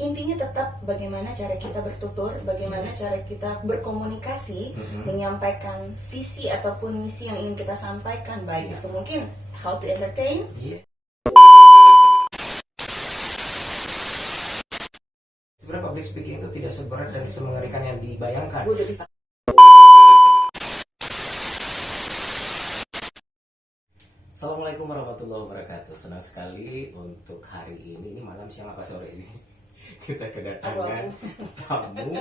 intinya tetap bagaimana cara kita bertutur, bagaimana cara kita berkomunikasi, menyampaikan visi ataupun misi yang ingin kita sampaikan, baik itu mungkin how to entertain. Sebenarnya public speaking itu tidak seberat dan semengerikan yang dibayangkan. Gue udah bisa. Assalamualaikum warahmatullahi wabarakatuh. Senang sekali untuk hari ini malam, siang, apa sore sih? Kita kedatangan tamu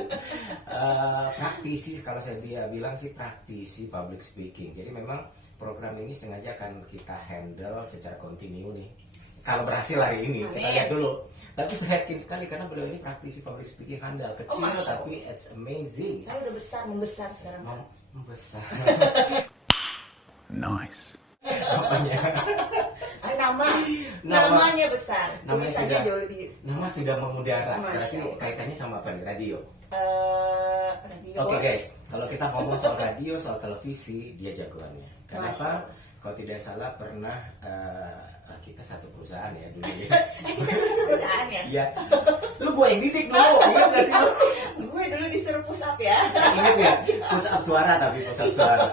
praktisi, kalau saya bilang sih praktisi public speaking. Jadi memang program ini sengaja akan kita handle secara kontinu nih. Kalau berhasil hari ini, kita lihat dulu. Tapi saya yakin sekali karena beliau ini praktisi public speaking handal, kecil tapi it's amazing. Saya udah membesar sekarang. Membesar. Nice. Apanya? Namanya besar. Namanya jauh lebih. Nama sudah mengudara. Berarti kaitannya sama apa nih? Radio. Radio. Oke guys, kalau kita ngomong soal radio, soal televisi, dia jagoannya. Kenapa? Kalau tidak salah pernah kita satu perusahaan ya dulu ya. Perusahaan ya? Iya. Lu gue yang didik dulu, ingat gak sih lu? Gue dulu disuruh push up ya. Ingat ya? Push up suara, tapi push up suara.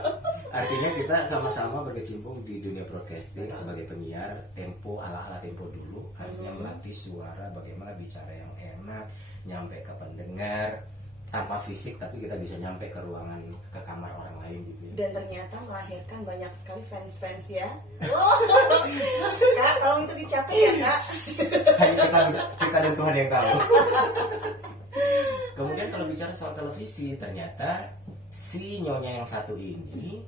Artinya kita sama-sama berkecimpung di dunia broadcasting sebagai penyiar. Tempo, ala-ala tempo dulu. Artinya melatih suara, bagaimana bicara yang enak, nyampe ke pendengar, tanpa fisik tapi kita bisa nyampe ke ruangan, ke kamar orang lain gitu ya. Dan ternyata melahirkan banyak sekali fans ya. Kak, tolong itu dicatat ya kak. Hanya kita dan Tuhan yang tahu. Kemudian kalau bicara soal televisi, ternyata si nyonya yang satu ini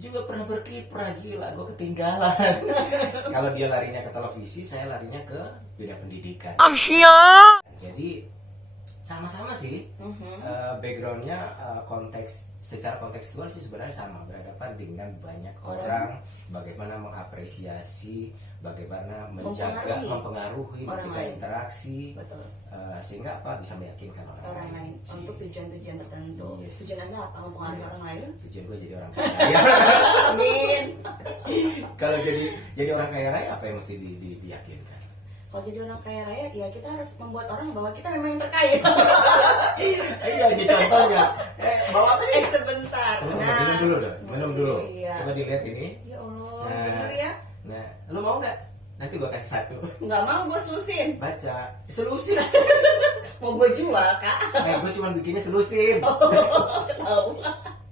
juga pernah berkiprah, gila, gue ketinggalan. Kalau dia larinya ke televisi, saya larinya ke dunia pendidikan. Jadi sama-sama sih backgroundnya, secara kontekstual sih sebenarnya sama, berhadapan dengan banyak orang, bagaimana mengapresiasi, bagaimana menjaga, mempengaruhi ketika interaksi. Betul. Sehingga apa, bisa meyakinkan orang lain untuk tujuan-tujuan tertentu. Yes. Tujuan Anda apa? Mempengaruhi orang lain? Tujuan gue jadi orang kaya. Amin. Kalau jadi orang kaya raya, apa yang mesti diyakinkan? Kalau jadi orang kaya raya, ya kita harus membuat orang bahwa kita memang yang terkaya. Iya, ini contohnya. Bawa apa nih? Sebentar. Minum dulu dong. Minum dulu. Iya. Coba dilihat ini. Ya Allah, bener ya? Nah, lu mau nggak? Nanti gua kasih satu. Nggak mau, gue selusin. Baca. Selusin. Mau gue jual, Kak? Gue cuma bikinnya selusin. Tahu.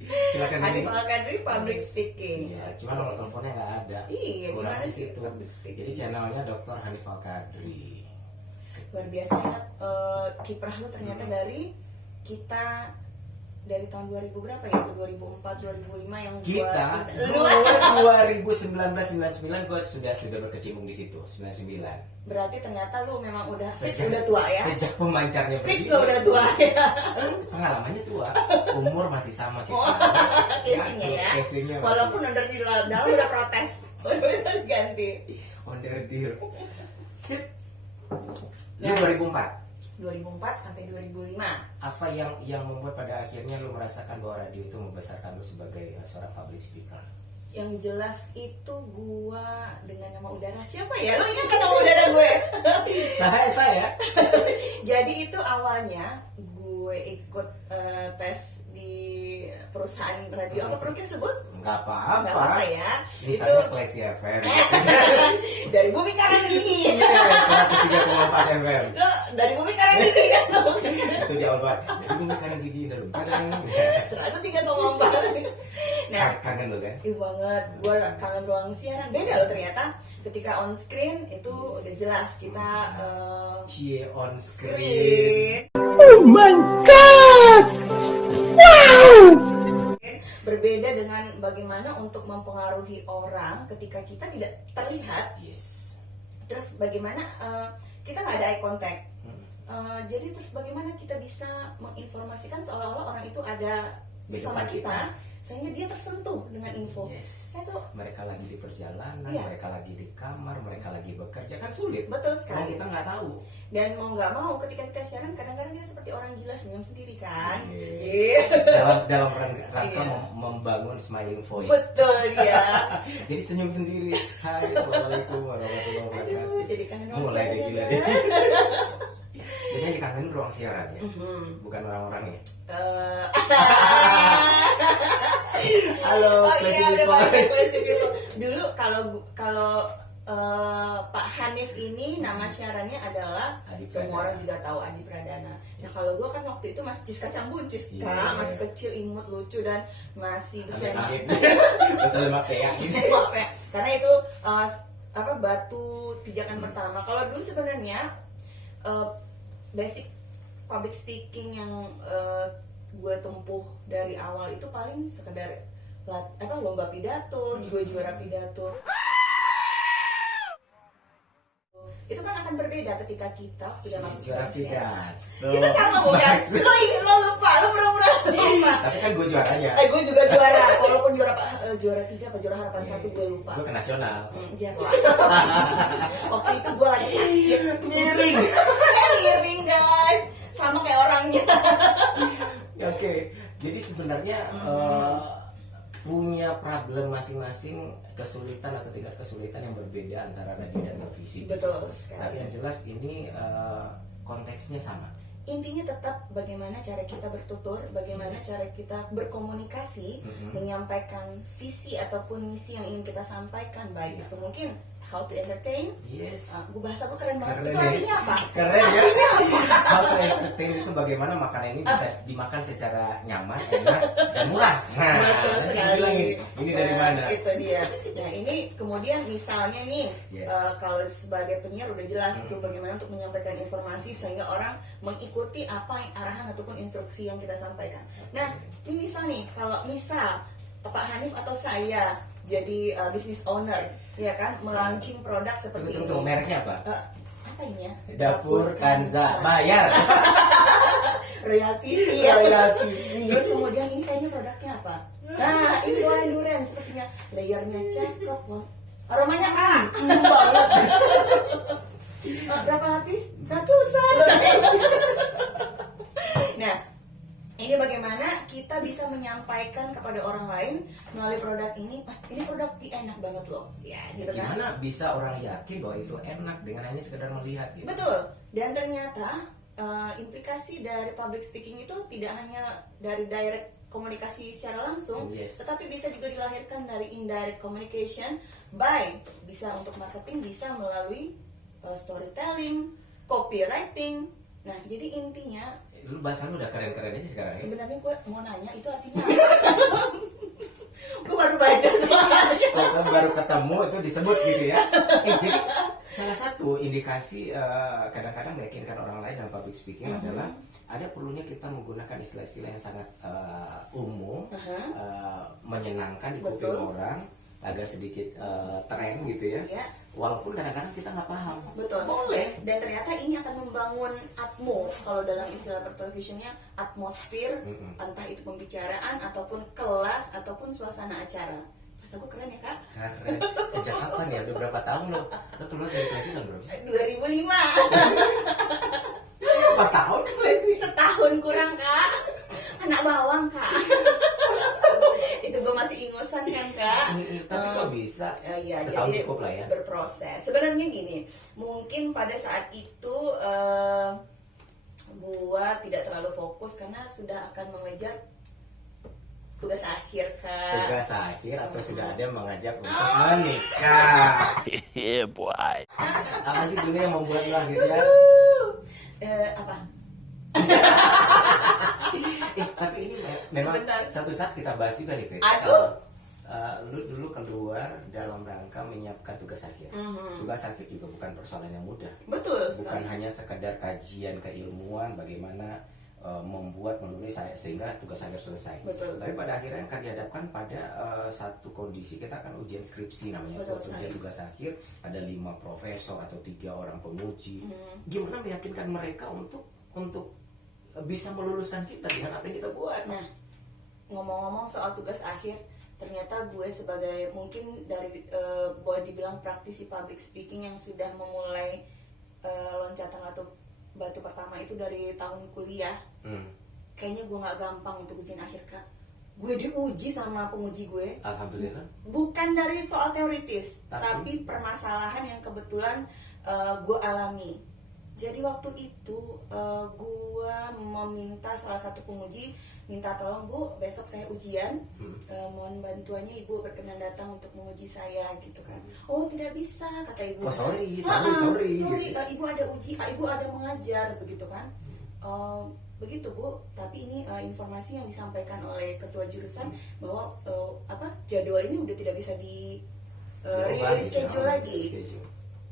Silakan ini. Hanif Al-Qadri public speaking. Iya, cuma nomor teleponnya nggak ada. Iya, kurang gimana di sih situ. public speaking? Jadi channelnya Dr. Hanif Al-Qadri. Luar biasa ya, kiprah lu ternyata dari kita dari tahun 2000 berapa ya, itu 2004 2005 yang Kita lu 2019 gue sudah berkecimpung di situ 99. berarti ternyata lu memang udah fix udah tua ya. Sejak pemancarnya Fix berdiri. lu udah tua ya. Pengalamannya tua, umur masih sama kita. Casingnya ya. Casingnya masih. Walaupun under di dalam udah protes. Udah ganti. Under deal. Sip. Ini 2004. 2004 sampai 2005. Apa yang membuat pada akhirnya lu merasakan bahwa radio itu membesarkan lu sebagai seorang public speaker? Yang jelas itu gua dengan nama udara. Siapa ya? Lo ingat kan nama udara gue? Saya ya. Jadi itu awalnya gue ikut tes di perusahaan radio. Apa perlu kita sebut? Enggak Nggak apa-apa. apa-apa ya. Misalnya Itu Classy FM. dari Bumi Karanggigi. Iya, 103,4 FM. Lo dari Bumi Karanggigi kan? Itu di awal banget. Jadi gue mikirin gigi dalam. 103,4. Nah, Kangen lu kan? banget. Gue kangen ruang siaran. Beda loh ternyata. Ketika on screen itu udah jelas kita Cie on screen. screen. Oh my god! Wow! Berbeda dengan bagaimana untuk mempengaruhi orang ketika kita tidak terlihat. Yes. Terus bagaimana kita nggak ada eye contact. Jadi terus bagaimana kita bisa menginformasikan seolah-olah orang itu ada bersama depan kita, sehingga dia tersentuh dengan info. Yes. Itu Mereka lagi di perjalanan, Iya. mereka lagi di kamar, mereka lagi bekerja, kan sulit. betul Kalau sekali. kita nggak tahu. Dan mau nggak mau ketika kita siaran kadang-kadang kita seperti orang gila senyum sendiri kan. Iya. dalam rangka Iya. membangun smiling voice. Betul ya. Jadi senyum sendiri. Hai, assalamualaikum warahmatullahi wabarakatuh. Aduh, jadi kangen Mulai deh, gila deh. Jadi yang dikangenin ruang siaran ya, bukan orang-orangnya. Halo, Oh Classy iya, udah People. banyak Classy People. Dulu kalau Pak Hanif ini nama siarannya adalah Adi semua Pradana. orang juga tahu Adi Pradana. Nah kalau gue kan waktu itu masih cis kacang buncis, Iya. Kak, masih kecil, imut, lucu dan masih bersemangat. Besar lemak ya. Maaf ya, karena itu batu pijakan pertama. Kalau dulu sebenarnya basic public speaking yang gue tempuh dari awal itu paling sekedar lomba pidato, juga juara pidato. Itu kan akan berbeda ketika kita sudah masuk Juara ke tiga. Kita sama bukan? Lo lupa, lo pura-pura lupa. Tapi kan gue juaranya. Gue juga juara, walaupun juara 3 atau juara harapan 1 gue lupa. Gue ke nasional. Iya lah. Waktu itu gue lagi sakit. Miring. Miring guys, sama kayak orangnya. Oke, jadi sebenarnya punya problem masing-masing, kesulitan atau tingkat kesulitan yang berbeda antara radio dan televisi. Betul Tapi sekali. yang jelas ini konteksnya sama. Intinya tetap bagaimana cara kita bertutur, bagaimana cara kita berkomunikasi, menyampaikan visi ataupun misi yang ingin kita sampaikan. Baik itu mungkin how to entertain. Yes. Gue bahasa gue keren banget. Keren Itu ya. artinya apa? Keren ya. How to entertain itu bagaimana makanan ini bisa dimakan secara nyaman, enak, dan murah. Nah, Betul nanti sekali. bilang ini dari mana? Itu dia. Nah ini kemudian misalnya nih, Yeah. kalau sebagai penyiar udah jelas tuh bagaimana untuk menyampaikan informasi sehingga orang mengikuti apa yang arahan ataupun instruksi yang kita sampaikan. Nah ini misal nih, kalau misal Pak Hanif atau saya jadi business owner, ya kan, melaunching produk seperti Tunggu, ini. mereknya apa? Apa ini ya? Dapur Kanza. Bayar. Royal TV ya. Royal TV. Terus kemudian ini kayaknya produknya apa? Nah, ini bola durian sepertinya. Layarnya cakep, wah. Aromanya banget. Berapa lapis? Ratusan. Nah, ini bagaimana kita bisa menyampaikan kepada orang lain melalui produk ini. Ini produk enak banget loh. Ya, gitu kan. Gimana bisa orang yakin bahwa itu enak dengan hanya sekedar melihat gitu? Betul. Dan ternyata implikasi dari public speaking itu tidak hanya dari direct komunikasi secara langsung, Yes. tetapi bisa juga dilahirkan dari indirect communication by bisa untuk marketing, bisa melalui storytelling, copywriting. Nah, jadi intinya Lu bahasa lu udah keren-keren aja sekarang ya? sebenarnya gue mau nanya itu artinya apa? Gue baru baca soalnya. Kalau baru ketemu itu disebut gitu ya. Jadi salah satu indikasi kadang-kadang meyakinkan orang lain dalam public speaking adalah ada perlunya kita menggunakan istilah-istilah yang sangat umum, menyenangkan di kuping Betul. orang, agak sedikit tren gitu ya. Iya. Walaupun kadang-kadang kita nggak paham. Betul. Boleh. Dan ternyata ini akan membangun atmo, kalau dalam istilah pertelevisiannya atmosfer, entah itu pembicaraan ataupun kelas ataupun suasana acara. Masa gue keren ya kak? Keren. Sejak kapan ya? Udah berapa tahun lo? Lo keluar dari Klesi tahun berapa sih? 2005. 4 tahun di Klesi. Setahun kurang kak. Anak bawang kak. Itu gue masih ingusan kan kak. Tapi kok bisa? Iya, Setahun jadi cukup lah ya. berproses. Sebenarnya gini, mungkin pada saat itu gua tidak terlalu fokus karena sudah akan mengejar tugas akhir kak. Tugas akhir atau sudah ada yang mengajak untuk menikah? Yeah, boy. Apa sih dulu yang membuat lo akhirnya? Apa? Tapi ini memang Sebentar. satu saat kita bahas juga nih, Fit. Aduh. Lu dulu keluar dalam rangka menyiapkan tugas akhir. Tugas akhir juga bukan persoalan yang mudah. Betul Bukan sekali. hanya sekedar kajian keilmuan bagaimana membuat menulis sehingga tugas akhir selesai. Betul. Tapi pada akhirnya akan dihadapkan pada satu kondisi, kita akan ujian skripsi namanya. Betul Ujian sekali. tugas akhir ada 5 profesor atau 3 orang penguji. Gimana meyakinkan mereka untuk bisa meluluskan kita dengan apa yang kita buat? Nah, ngomong-ngomong soal tugas akhir, ternyata gue sebagai mungkin dari boleh dibilang praktisi public speaking yang sudah memulai loncatan atau batu pertama itu dari tahun kuliah. Kayaknya gue nggak gampang untuk ujian akhir kak. Gue diuji sama penguji gue. Alhamdulillah. Bukan dari soal teoritis, Tapi? tapi permasalahan yang kebetulan gue alami. Jadi waktu itu gua meminta salah satu penguji minta tolong Bu, besok saya ujian, mohon bantuannya Ibu berkenan datang untuk menguji saya gitu kan. Oh tidak bisa kata Ibu. Oh sorry. Ibu ada Ibu ada mengajar begitu kan. Begitu Bu, tapi ini informasi yang disampaikan oleh ketua jurusan bahwa jadwal ini udah tidak bisa di reschedule lagi.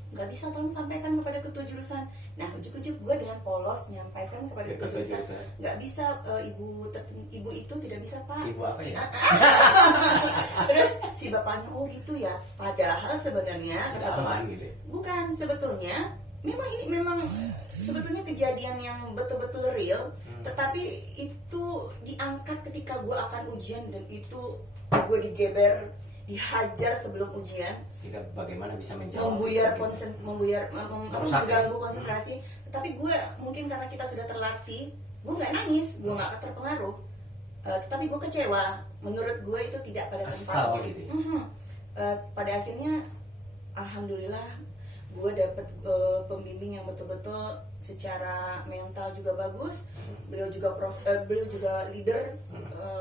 Nggak bisa, tolong sampaikan kepada ketua jurusan. Nah ujuk-ujuk gue dengan polos menyampaikan kepada ketua jurusan, nggak bisa, ibu itu tidak bisa Pak. Ibu apa ya? Terus si bapaknya, oh gitu ya, padahal sebenarnya Sudah aman gitu. bukan, sebetulnya memang sebetulnya kejadian yang betul-betul real, tetapi itu diangkat ketika gue akan ujian dan itu gue digeber, dihajar sebelum ujian, Sehingga bagaimana bisa menjawab mengganggu konsentrasi. Tetapi gue mungkin karena kita sudah terlatih, gue nggak nangis, gue nggak terpengaruh, tetapi gue kecewa. Menurut gue itu tidak pada tempatnya. Gitu ya? Pada akhirnya alhamdulillah gue dapet pembimbing yang betul-betul secara mental juga bagus. Beliau juga leader,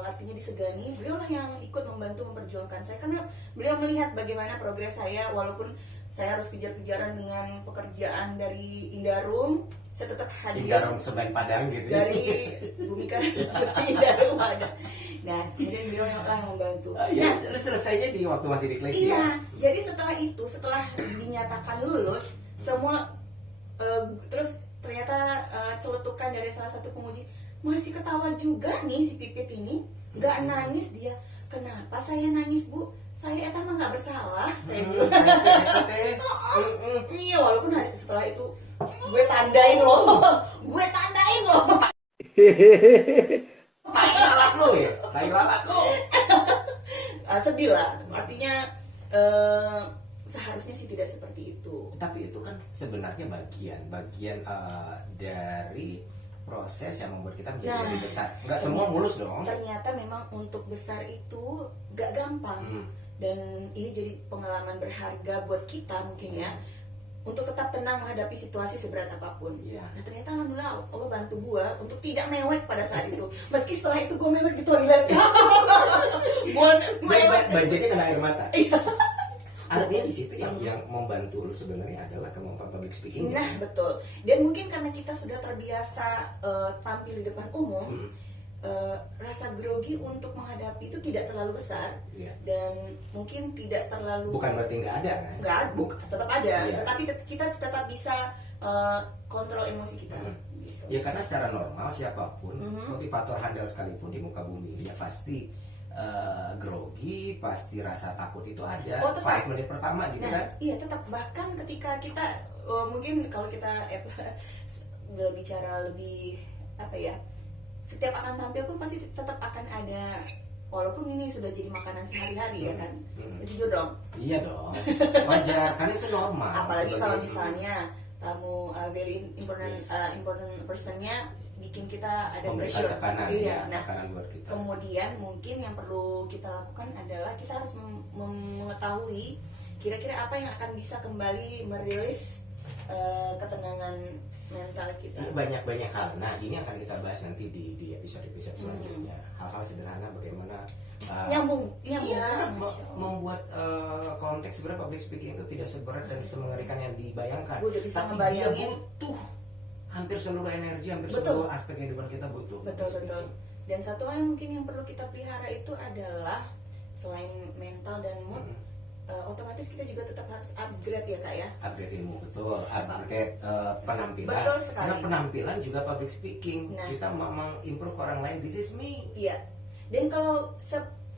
artinya disegani. Beliau lah yang ikut membantu memperjuangkan saya karena beliau melihat bagaimana progres saya, walaupun saya harus kejar-kejaran dengan pekerjaan dari Indarum, saya tetap hadir. Indarum Semen Padang gitu. Dari Bumi Indarum ada. Nah, kemudian beliau yang lah membantu. Ya, Nah, selesainya di waktu masih di kelas iya, ya. jadi setelah dinyatakan lulus, semua terus ternyata celetukan dari salah satu penguji, masih ketawa juga nih si Pipit ini, nggak nangis dia. Kenapa saya nangis Bu? Saya emang nggak bersalah, saya bilang. Iya, walaupun setelah itu gue tandain loh. Tai lalat lo. Sedih lah, artinya seharusnya sih tidak seperti itu. Tapi itu kan sebenarnya bagian dari proses yang membuat kita menjadi lebih besar. Nggak semua mulus dong. Ternyata memang untuk besar itu gak gampang. Dan ini jadi pengalaman berharga buat kita mungkin ya, untuk tetap tenang menghadapi situasi seberat apapun. Nah ternyata alhamdulillah Allah bantu gue untuk tidak mewek pada saat itu. Meski setelah itu gue mewek di toilet. Banjirnya kena air mata. Artinya di situ yang membantu lu sebenarnya adalah kemampuan public speaking. Nah betul. Dan mungkin karena kita sudah terbiasa tampil di depan umum, rasa grogi untuk menghadapi itu tidak terlalu besar. Dan mungkin tidak terlalu, bukan berarti nggak ada kan? Nggak, tetap ada. Tetapi kita tetap bisa kontrol emosi kita. Gitu. Ya karena secara normal siapapun motivator handal sekalipun di muka bumi ini ya pasti grogi, pasti rasa takut itu ada. 5 menit pertama gitu kan? Iya tetap, bahkan ketika kita mungkin kalau kita bicara lebih apa ya, setiap akan tampil pun pasti tetap akan ada, walaupun ini sudah jadi makanan sehari-hari ya kan. Jujur dong. Iya dong. Wajar, kan itu normal. Apalagi kalau misalnya tamu very important personnya bikin kita ada pressure. Iya. Nah, Tekanan buat kita. kemudian mungkin yang perlu kita lakukan adalah kita harus mengetahui kira-kira apa yang akan bisa kembali merilis ketenangan mental kita. Banyak hal. Nah, ini akan kita bahas nanti di episode-episode selanjutnya. Hal-hal sederhana bagaimana nyambung membuat konteks sebenarnya public speaking itu tidak seberat dan semengerikan yang dibayangkan. Gue udah bisa Tapi ngebayangin. dia butuh hampir seluruh energi, Betul. seluruh aspek kehidupan kita butuh. Betul. Dan satu hal yang mungkin yang perlu kita pelihara itu adalah selain mental dan mood, otomatis kita juga tetap harus upgrade ya Kak ya. Upgrade ilmu, betul. Upgrade penampilan. Betul sekali. Karena penampilan juga public speaking. Nah. Kita memang improve ke orang lain. This is me. Iya. Dan kalau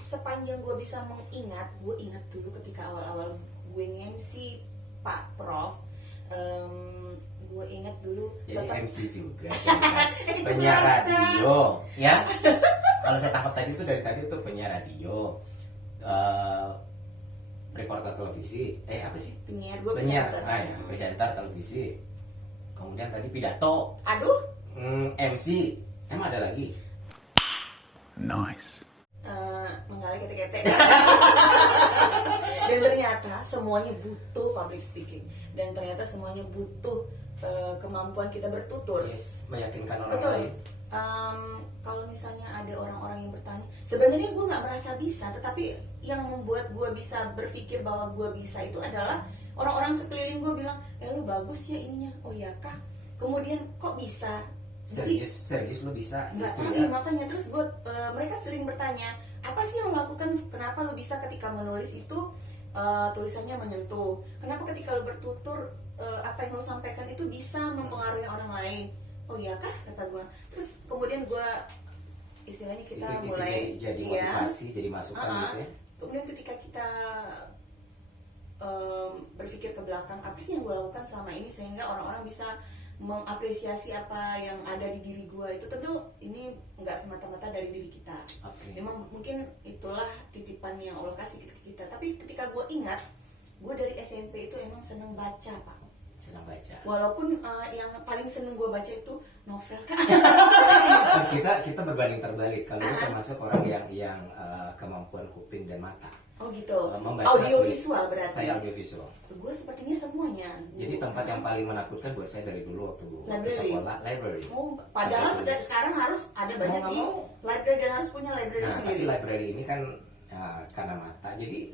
sepanjang gue bisa mengingat, gue ingat dulu ketika awal-awal gue nge-MC Pak Prof, gue ingat dulu Jadi tetap MC juga. Penyiar radio, ya. Kalau saya tangkap tadi itu dari tadi tuh penyiar radio, reporter televisi, apa sih? penyiar, gue Penyiar, presenter. presenter televisi. Kemudian tadi pidato, Aduh, MC, emang ada lagi? Nice. menggalak kete-kete. Dan ternyata semuanya butuh public speaking, dan ternyata semuanya butuh kemampuan kita bertutur. Yes, meyakinkan orang Betul. lain. Kalau misalnya ada orang-orang yang bertanya, sebenarnya gue nggak merasa bisa, tetapi yang membuat gue bisa berpikir bahwa gue bisa itu adalah orang-orang sekeliling gue bilang, lo bagus ya ininya, oh ya kah? Kemudian kok bisa? Serius lu bisa Nggak gitu tahu ya. makanya terus mereka sering bertanya, apa sih yang lo lakukan? Kenapa lo bisa ketika menulis itu tulisannya menyentuh? Kenapa ketika lo bertutur apa yang lo sampaikan itu bisa mempengaruhi orang lain? Oh iya kah, kata gue. Terus kemudian gue istilahnya kita Itu mulai jadi ya, motivasi, jadi masukan gitu ya. kemudian ketika kita berpikir ke belakang, apa sih yang gue lakukan selama ini sehingga orang-orang bisa mengapresiasi apa yang ada di diri gue. Itu tentu ini nggak semata-mata dari diri kita. Memang mungkin itulah titipan yang Allah kasih ke kita. Tapi ketika gue ingat, gue dari SMP itu emang seneng baca, Pak. Senang baca. Walaupun yang paling seneng gue baca itu novel, kan. kita berbanding terbalik. Kalau lu termasuk orang yang kemampuan kuping dan mata. Oh gitu. Membaca Audiovisual berarti. Saya audiovisual. Gue sepertinya semuanya. Jadi tempat yang paling menakutkan buat saya dari dulu waktu sekolah, library. Oh, padahal sekarang harus ada banyak di library dan harus punya library Nah, sendiri. tapi library ini kan karena mata. Jadi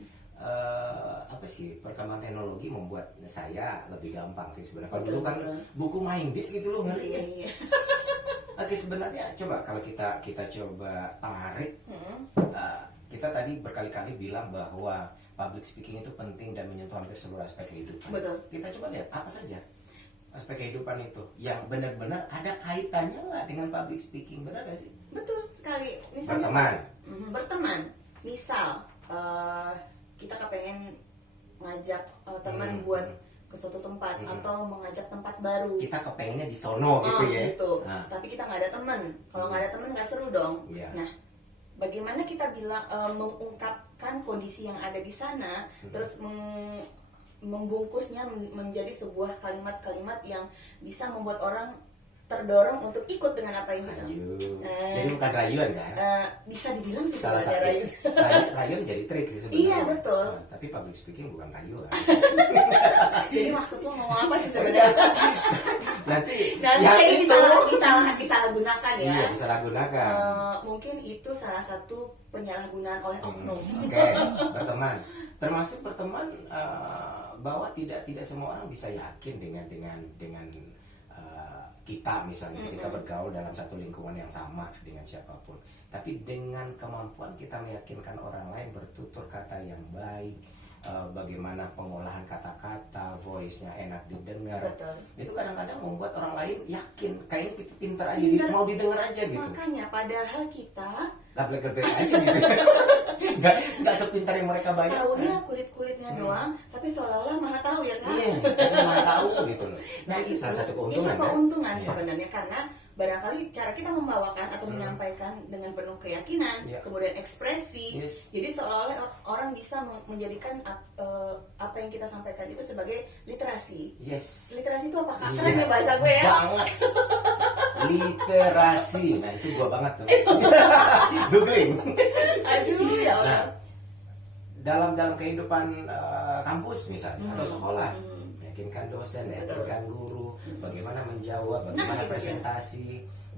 apa sih, perkembangan teknologi membuat saya lebih gampang sih sebenarnya. Kalau dulu kan buku minded gitu loh, ngeri. Iya. Oke, sebenarnya coba kalau kita coba tarik, kita tadi berkali-kali bilang bahwa public speaking itu penting dan menyentuh hampir seluruh aspek kehidupan. Betul. Kita coba lihat apa saja aspek kehidupan itu yang benar-benar ada kaitannya lah dengan public speaking, benar gak sih? Betul sekali. Misalnya Berteman. Berteman. Misal kita kepengen ngajak teman buat ke suatu tempat atau mengajak tempat baru. Kita kepengennya di sono gitu ya. Gitu. Nah. Tapi kita nggak ada teman. Kalau nggak ada teman nggak seru dong. Iya. Nah, bagaimana kita bilang mengungkapkan kondisi yang ada di sana, terus membungkusnya menjadi sebuah kalimat-kalimat yang bisa membuat orang terdorong untuk ikut dengan apa yang kita. Rayu. Jadi bukan rayuan kan? Bisa dibilang sih Salah sebenarnya satu. rayu. Rayuan jadi trik sih sebenarnya. Iya, betul. Nah, tapi public speaking bukan rayuan. Jadi maksud lo ngomong apa sih sebenarnya? Nanti ini disalahgunakan ya. Iya, disalahgunakan. Mungkin itu salah satu penyalahgunaan oleh oknum. Oke, berteman. Termasuk berteman bahwa tidak semua orang bisa yakin dengan kita misalnya ketika bergaul dalam satu lingkungan yang sama dengan siapapun. Tapi dengan kemampuan kita meyakinkan orang lain bertutur kata yang baik, bagaimana pengolahan kata-kata, voice-nya enak didengar. Betul. Itu kadang-kadang membuat orang lain yakin, kayaknya kita pintar aja, mau didengar aja gitu. Makanya padahal kita Gablek-gablek aja gitu. Nggak sepintar yang mereka banyak. tahunya kulit-kulitnya doang, tapi seolah-olah maha tahu ya kan? Iya, karena malah tahu gitu loh. Nah, itu salah satu keuntungan. Itu keuntungan kan? sebenarnya karena barangkali cara kita membawakan atau menyampaikan dengan penuh keyakinan, Iya. kemudian ekspresi. Yes. Jadi seolah-olah orang bisa menjadikan apa yang kita sampaikan itu sebagai literasi. Yes. Literasi itu apa? Iya. Keren ya bahasa gue ya. Banget. Literasi. Nah, itu gua banget tuh. Googling. Aduh ya Allah. Nah, dalam kehidupan kampus misalnya atau sekolah, meyakinkan dosen, meyakinkan guru, bagaimana menjawab, bagaimana itu presentasi,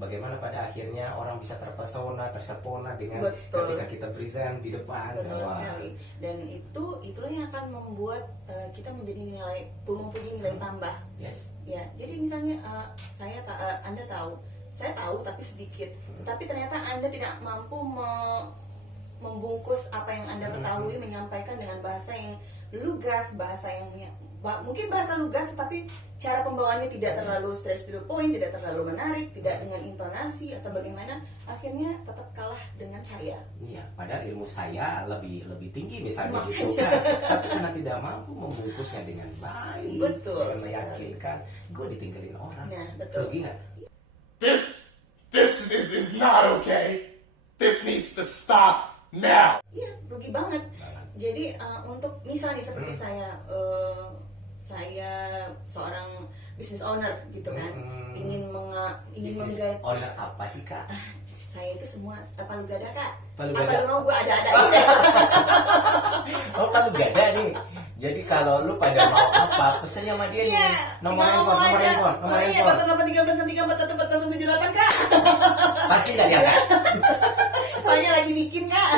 bagaimana pada akhirnya orang bisa terpesona, tersepona dengan Betul. ketika kita present di depan. Betul Wah. sekali. Dan itulah yang akan membuat kita menjadi mempunyai nilai tambah. Yes. Ya, jadi misalnya Anda tahu, saya tahu tapi sedikit. Tapi ternyata Anda tidak mampu membungkus apa yang Anda ketahui, menyampaikan dengan bahasa yang lugas, bahasa yang mungkin bahasa lugas, tapi cara pembawaannya tidak terlalu straight to the point, tidak terlalu menarik, tidak dengan intonasi atau bagaimana, akhirnya tetap kalah dengan saya. Iya, padahal ilmu saya lebih tinggi misalnya Makanya. gitu kan. Tapi karena tidak mampu membungkusnya dengan baik, Betul dengan sekali. meyakinkan, gue ditinggalin orang. Nah, betul. Rugi nggak? This is not okay. This needs to stop now. Iya, rugi banget. Jadi untuk misalnya seperti saya seorang business owner gitu kan, ingin Bisnis menggait. owner apa sih kak? Saya itu semua apa lu gak ada kak? Palu Apa gada. lu mau gue ada aja. Oh, palu gada nih. Jadi kalau lu pada mau apa, pesannya sama dia nih. Nomor handphone, nomor handphone, nomor Iya, handphone. 0813 Kak. Pasti nggak diangkat. Soalnya lagi bikin Kak.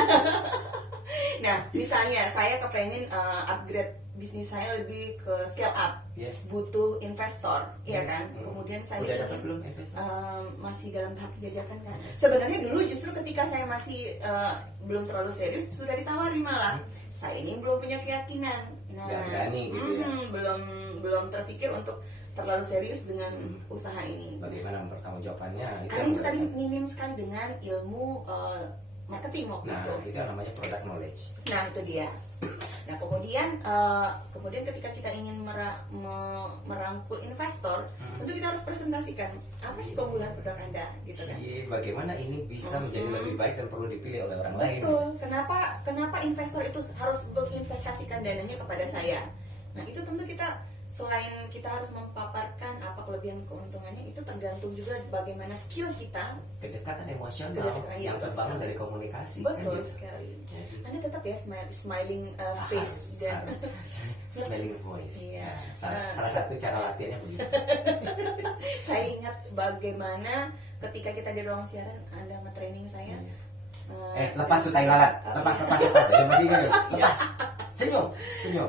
Nah, misalnya saya kepengen upgrade bisnis saya lebih ke scale up, Yes. butuh investor, ya Yes. kan? Kemudian saya Udah dapat ingin belum investor? masih dalam tahap penjajakan kan. Sebenarnya dulu justru ketika saya masih belum terlalu serius sudah ditawari malah. Saya ini belum punya keyakinan. Nah, Nggak berani gitu ya. belum terpikir untuk terlalu serius dengan usaha ini. Bagaimana mempertanggungjawabkannya? Karena itu tadi minim sekali dengan ilmu marketing waktu Nah, itu. itu yang namanya product knowledge. Nah itu dia. Nah kemudian ketika kita ingin merangkul investor, tentu kita harus presentasikan apa sih keunggulan produk Anda, gitu kan? Bagaimana ini bisa menjadi lebih baik dan perlu dipilih oleh orang lain. Betul. Kenapa investor itu harus menginvestasikan dananya kepada saya? Nah itu tentu kita selain kita harus memaparkan apa kelebihan keuntungannya, itu tergantung juga bagaimana skill kita. Kedekatan emosional Kedekatan, yang iya, terbangun betul dari komunikasi. Betul kan, gitu. sekali. Jadi, Anda tetap ya smiling face dan harus. Smelling voice. Iya. Nah, salah satu cara latihannya begitu. saya ingat bagaimana ketika kita di ruang siaran Anda nge-training saya. Lepas tuh tai lalat. Lepas. Ya, masih ingat ya? Lepas. Senyum.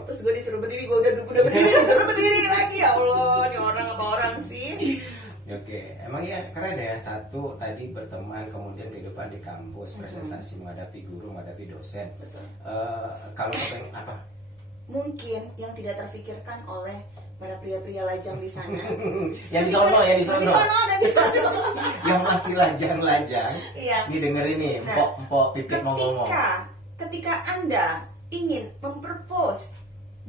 Terus gue disuruh berdiri, gue udah berdiri, disuruh berdiri lagi. Ya Allah, ini orang apa orang sih? Oke, emang ya keren ya. Satu tadi berteman, kemudian kehidupan di kampus, presentasi menghadapi guru, menghadapi dosen. Betul. Kalau kepengen apa? Mungkin yang tidak terfikirkan oleh para pria-pria lajang di sana. Yang di sono. Dan di sono. Yang masih lajang-lajang. Iya. Nih dengerin nih, Nah, empok pipit mau ngomong. ketika Anda ingin mempropose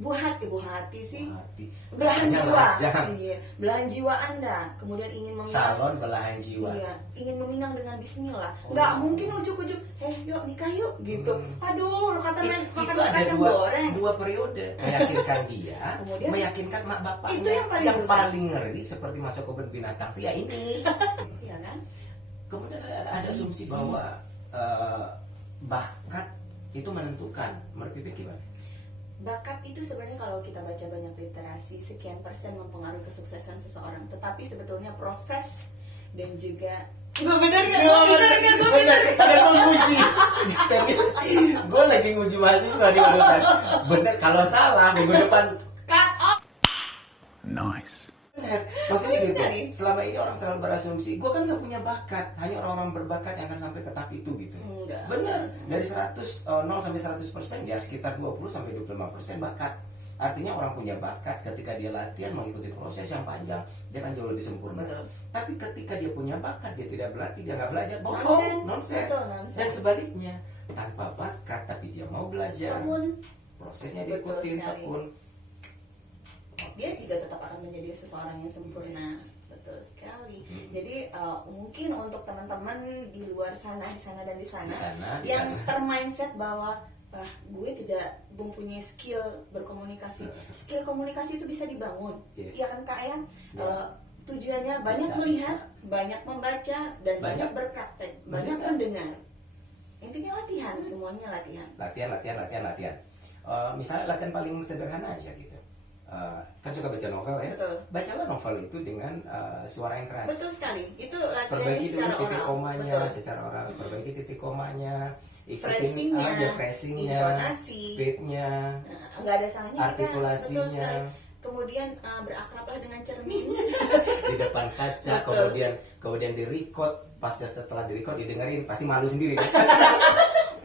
buah hati sih, Hati. belahan Katanya jiwa, lajang. iya, belahan jiwa Anda, kemudian ingin meminang, Salon belahan jiwa. iya, ingin meminang dengan Bismillah, Oh. nggak mungkin ujuk-ujuk, yuk nikah yuk, gitu. Aduh, lo kata makan Itu ada kacang dua goreng. periode, meyakinkan dia, Kemudian, meyakinkan mak bapaknya. itu yang paling susah. paling ngeri seperti masuk kebun binatang tuh ya ini. Iya kan? Kemudian ada asumsi bahwa bakat itu menentukan. Menurut Pipit gimana? Bakat itu sebenarnya kalau kita baca banyak literasi, sekian persen mempengaruhi kesuksesan seseorang. Tetapi sebetulnya proses dan juga benar nggak? Bener, gue nguji. Serius, gue lagi nguji mahasiswa di jurusan. Bener, kalau salah minggu depan Cut off. Nice. bener. Maksudnya Betul gitu. sekali. Selama ini orang selalu berasumsi, gue kan gak punya bakat. Hanya orang-orang berbakat yang akan sampai ke tahap itu gitu. Enggak. Bener. Dari 0 sampai 100% ya sekitar 20 sampai 25% bakat. Artinya orang punya bakat ketika dia latihan mengikuti proses yang panjang, dia akan jauh lebih sempurna. Betul. Tapi ketika dia punya bakat, dia tidak berlatih, dia nggak belajar, Nonsen. bohong, nonsen. Betul, nonsen. Dan sebaliknya, tanpa bakat tapi dia mau belajar, Namun prosesnya Betul diikutin, sekali. tekun. dia juga tetap akan menjadi seseorang yang sempurna. Betul sekali. Jadi mungkin untuk teman-teman di luar sana, di sana dan di sana, Di yang sana. termindset bahwa gue tidak mempunyai skill berkomunikasi. Skill komunikasi itu bisa dibangun. Yes. Ya kan Kak ya? Ya. Tujuannya banyak Bisa, melihat, banyak membaca dan banyak Banyak. berpraktek, banyak Banyak. mendengar. Intinya latihan, semuanya latihan. Latihan. Misalnya latihan paling sederhana aja gitu. Kan suka baca novel ya. Betul. Bacalah novel itu dengan suara yang keras. Betul sekali. Itu latihannya Perbaiki dulu secara titik oral. komanya, Betul. secara oral. Perbaiki titik komanya, Phrasing-nya, phrasing-nya, intonasi. speed-nya. Nggak ada salahnya kita, Artikulasinya. betul sekali. Kemudian berakrablah dengan cermin. Di depan kaca, Betul. kemudian di record, pasca setelah di record didengerin pasti malu sendiri.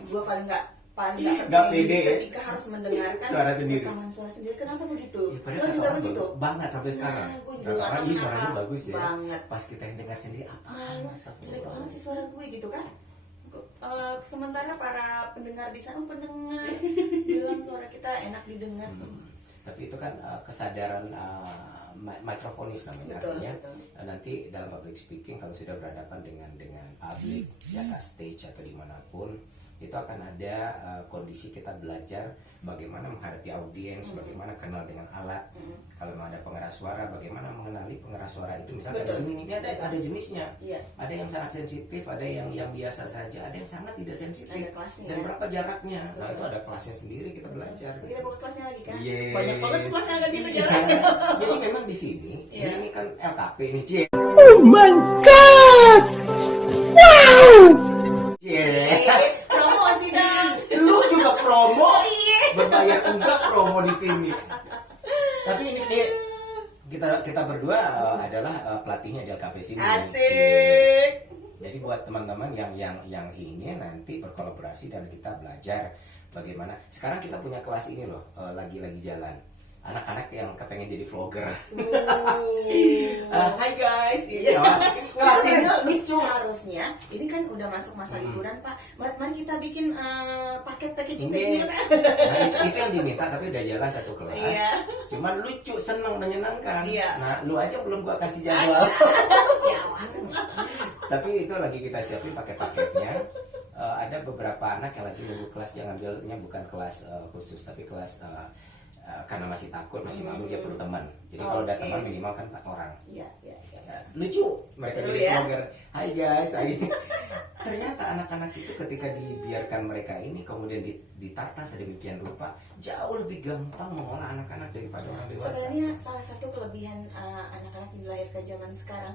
Gue paling nggak Nggak percaya pede diri ya? ketika harus mendengarkan Suara sendiri. rekaman suara sendiri. Kenapa begitu? Ya, padahal Lo kata juga orang begitu? banget sampai sekarang. Nah, gue juga Kata nggak orang, tahu "Ih, suaranya kenapa." bagus ya. Banget. Pas kita yang dengar sendiri apa? Malu, jelek banget sih suara gue gitu kan. Sementara para pendengar di sana pendengar bilang suara kita enak didengar. Tapi itu kan kesadaran mikrofonis namanya. Betul, Artinya betul. nanti dalam public speaking kalau sudah berhadapan dengan publik di atas stage atau dimanapun, itu akan ada kondisi kita belajar bagaimana menghadapi audiens, bagaimana kenal dengan alat. Kalau ada pengeras suara, bagaimana mengenali pengeras suara itu. Misalnya Betul. ini ada jenisnya. Iya. Ada yang sangat sensitif, ada yang biasa saja, ada yang sangat tidak sensitif. Ada kelasnya. Dan berapa jaraknya? Nah, Betul. itu ada kelasnya sendiri kita belajar. Kita buka kelasnya lagi kan? Yes. Banyak banget kelas yang akan kita Iya. jalan. Jadi memang di sini, Iya. ini kan LKP nih, Cie. Promosi dong. Lu juga promo, Iya. berbayar enggak promo di sini. Tapi ini kita berdua adalah pelatihnya di LKP sini. Asik. Jadi buat teman-teman yang ingin nanti berkolaborasi dan kita belajar bagaimana. Sekarang kita punya kelas ini loh, lagi jalan. Anak-anak yang kepengen jadi vlogger. Hai guys, ini ngelatihnya lucu. Seharusnya ini kan udah masuk masa liburan Pak. Mari kita bikin paket packaging Yes. gitu. Nah, itu yang diminta tapi udah jalan satu kelas. Iya. Cuman lucu, seneng, menyenangkan. Iya. Nah, lu aja belum gua kasih jadwal. Tapi itu lagi kita siapin paket-paketnya. Ada beberapa anak yang lagi nunggu kelas, dia ngambilnya bukan kelas khusus tapi kelas karena masih takut, masih malu, dia perlu teman. Jadi kalau ada Oke. teman minimal kan 4 orang. Iya. Lucu mereka Seru jadi ya? vlogger. Hai guys, ternyata anak-anak itu ketika dibiarkan mereka ini kemudian ditata sedemikian rupa jauh lebih gampang mengolah anak-anak daripada orang dewasa. Sebenarnya salah satu kelebihan anak-anak yang dilahirkan zaman sekarang,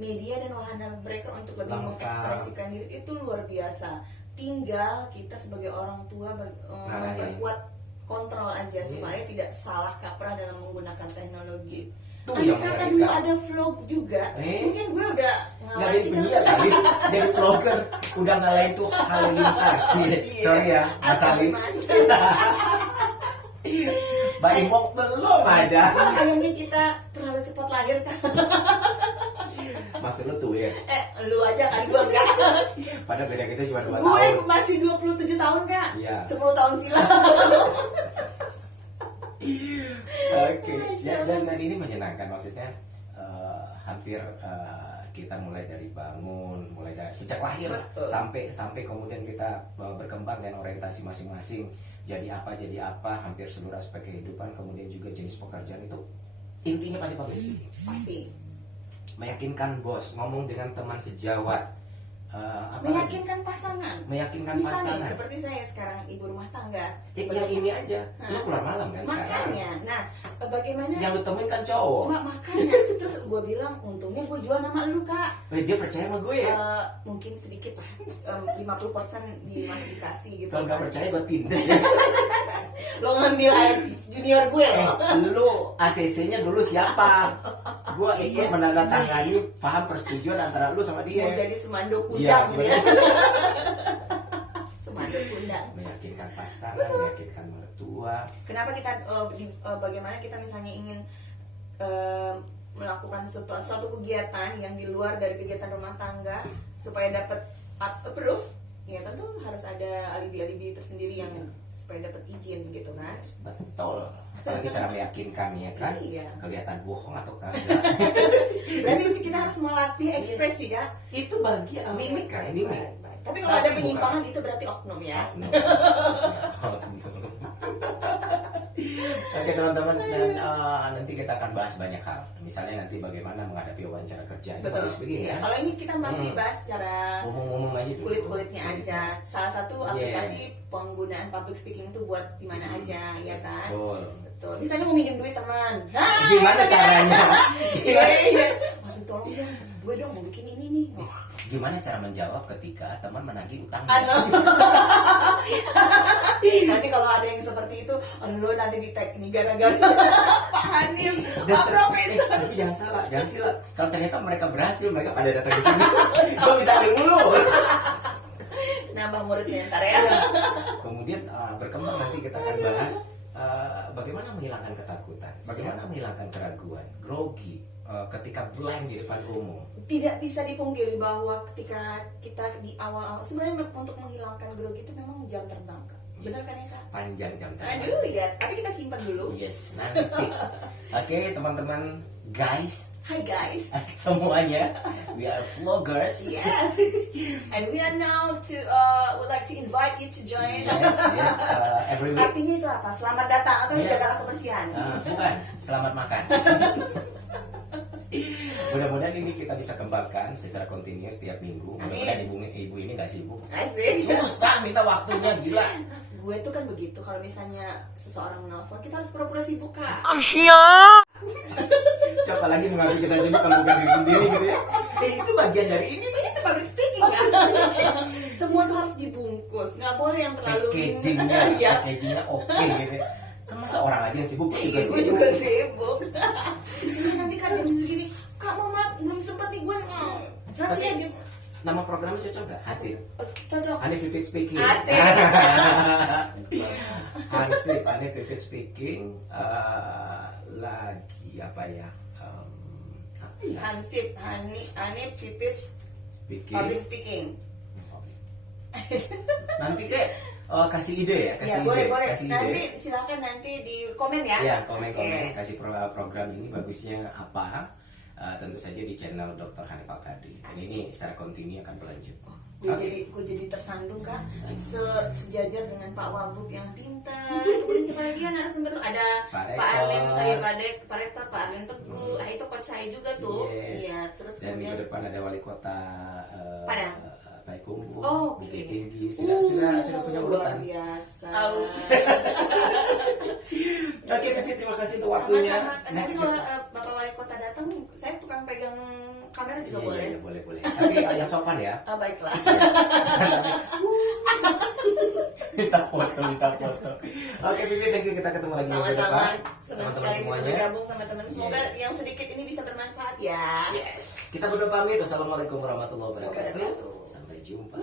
media dan wahana mereka untuk lebih Lengkap. mengekspresikan diri itu luar biasa. Tinggal kita sebagai orang tua berbuat kontrol aja supaya tidak salah kaprah dalam menggunakan teknologi. Tuh Andai yang kata mereka- dulu ada vlog juga, mungkin gue udah Nggak ngalahin jadi penyiar kali, jadi vlogger udah ngalahin tuh halilintar. Sorry ya, Mas Ali. Mbak Imok belum ada. Sayangnya kita terlalu cepat lahir kan. Maksud lu tuh ya, Lu aja kali gue enggak. padahal beda kita cuma 2 Gue tahun. masih 27 tahun kak. Iya. 10 tahun silam. Oke, dan ini menyenangkan, maksudnya hampir kita mulai dari bangun, mulai dari sejak lahir Betul. sampai kemudian kita berkembang dengan orientasi masing-masing. Jadi apa, hampir seluruh aspek kehidupan, kemudian juga jenis pekerjaan itu intinya pasti public speaking. Pasti. Meyakinkan bos, ngomong dengan teman sejawat, Meyakinkan pasangan. meyakinkan Misalnya pasangan. seperti saya sekarang ibu rumah tangga. Yang ini aja, lu keluar malam kan sekarang. Makanya, nah bagaimana? Yang lu temuin kan cowok. Makanya, terus gue bilang untungnya gue jual nama lu kak. Dia percaya sama gue ya. Mungkin sedikit lah, 50% masih dikasih gitu. Kalau nggak kan. percaya gue tindes ya. Lo ngambil air junior gue loh. Lu ACC-nya dulu siapa? Gua ikut menandatangani paham persetujuan antara lu sama Mau dia. jadi semando Iya, kundang ya. sebenarnya. Semando kundang. Meyakinkan pasangan, meyakinkan mertua. Kenapa kita bagaimana kita misalnya ingin melakukan suatu kegiatan yang di luar dari kegiatan rumah tangga supaya dapat approve, ya tentu harus ada alibi-alibi tersendiri yang supaya dapat izin gitu kan. Betul. Apalagi cara meyakinkannya kan. Iya. Kelihatan bohong atau kagak. Berarti kita harus melatih ekspresi kan. Itu bagian mimik kan, ini mimik. Baik. Tapi kalau ada penyimpangan itu berarti oknum ya. Oke teman-teman, dan nanti kita akan bahas banyak hal. Misalnya nanti bagaimana menghadapi wawancara kerja. Itu Betul. harus begini ya. Kalau ini kita masih bahas secara Umum-umum aja dulu. kulit-kulitnya aja. Salah satu Iya. aplikasi penggunaan public speaking itu buat di mana aja, ya kan? Betul. Betul. Misalnya mau minjem duit teman. Gimana caranya? Iya. Waduh, tolong dong, gue dong mau bikin ini nih. Gimana cara menjawab ketika teman menagih utang? Nanti kalau ada yang seperti itu, lo nanti di tag ini gara-gara Pak Hanif, Pak Profesor. Tapi jangan salah. Kalau ternyata mereka berhasil, mereka pada datang ke sini. Gue minta dulu. Nambah muridnya ntar ya. Kemudian berkembang nanti kita akan bahas bagaimana menghilangkan ketakutan, bagaimana menghilangkan keraguan, grogi ketika blank di depan umum. Tidak bisa dipungkiri bahwa ketika kita di awal-awal sebenarnya untuk menghilangkan grogi itu memang jam terbang Kak. Benar kan ya Kak? Panjang jam terbang. Aduh ya, tapi kita simpan dulu. Yes, nanti. Oke teman-teman, guys, Hi guys. semuanya, we are vloggers. Yes. And we are now would like to invite you to join. Yes, every week. Artinya itu apa? Selamat datang atau Yes. jagalah kebersihan. Bukan, selamat makan. Mudah-mudahan ini kita bisa kembangkan secara kontinu setiap minggu. Mudah-mudahan ibu ini nggak sibuk. Asik. Susah minta waktunya, gila. Gue tuh kan begitu, kalau misalnya seseorang menelpon kita harus pura-pura sibuk, Kak. Siapa lagi mengaku kita sibuk kalau bukan diri sendiri gitu ya? Itu bagian dari ini. Itu public speaking kan. Semua tuh harus dibungkus, nggak boleh yang terlalu Packagingnya, Iya. packagingnya oke gitu. Kan masa orang aja yang sibuk, gue juga Gue sibuk. juga sibuk. Ini nanti kan jam segini, Kak Mama belum sempat nih gue nanti Tapi aja. nama programnya cocok nggak? Hansip. Cocok. Hanif Pipit Speaking. Asik. Hansip, Hanif Pipit Speaking. Lagi apa ya? Apa ya? Hansip, Hani Pipit Speaking. Public Speaking. Nanti deh kasih ide ya, kasih Ya ide. boleh boleh. Kasih Nanti ide. silakan nanti di komen ya. Ya, komen-komen, Oke. kasih program ini bagusnya apa. Tentu saja di channel Dr. Hanif Al-Qadri. Dan ini secara kontinu akan berlanjut. Gue jadi tersandung, Kak. Sejajar dengan Pak Wagub yang pintar. Kemudian siapa lagi ya narasumber tuh? Ada Pak Pak Arlen, Rektor. Pak Rektor, Pak Arlen Teguh. Itu coach saya juga tuh. Yes. Iya, terus Dan minggu kemudian depan ada wali kota Padang. Payakumbuh, Oh, Bukit oke. Tinggi. Sudah punya luar urutan. biasa. Ouch. Oke, Pipi, terima kasih untuk waktunya. Sama-sama. Nanti Next kalau kita- Bapak Wali Kota datang, saya tukang pegang kamera juga Iya, boleh. iya, boleh. Tapi yang sopan ya. Baiklah. Minta foto. Oke, Pipi, thank you. Kita ketemu lagi minggu Sama-sama. depan. Senang Teman-teman sekali bisa semuanya. bergabung sama teman. Semoga Yes. yang sedikit ini bisa bermanfaat ya. Yes. Kita berdua pamit. Wassalamualaikum warahmatullahi wabarakatuh. Wabarakatuh. Sampai jumpa.